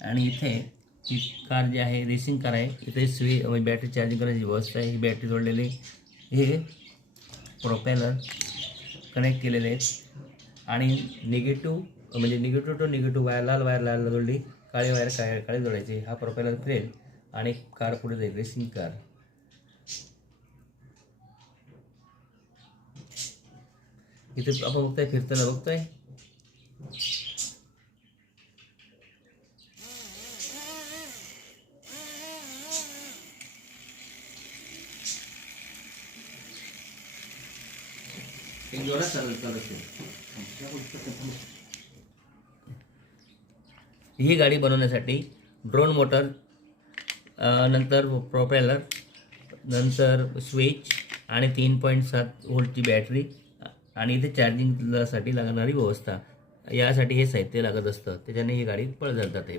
आणि इथे ही कार जी आहे रेसिंग कार आहे. इथे बॅटरी चार्जिंग करायची व्यवस्था आहे. ही बॅटरी जोडलेली, हे प्रोपेलर कनेक्ट केलेले आहेत आणि निगेटिव्ह टू निगेटिव्ह वायर, लाल वायर जोडली, काळी वायर काळी जोडायची. हा प्रोपेलर फिरेल आणि कार पुढे जाईल. रेसिंग कार इथे आपण बघताय, फिरताना बघताय. एक जोरात चालत ही गाडी बनवण्यासाठी ड्रोन मोटर, नंतर प्रोपेलर, नंतर स्विच आणि 3.7 व्होल्टची बॅटरी आणि इथे चार्जिंगसाठी लागणारी व्यवस्था, यासाठी हे साहित्य लागत असतं. त्याच्याने ही गाडी पळत जाते पुढे.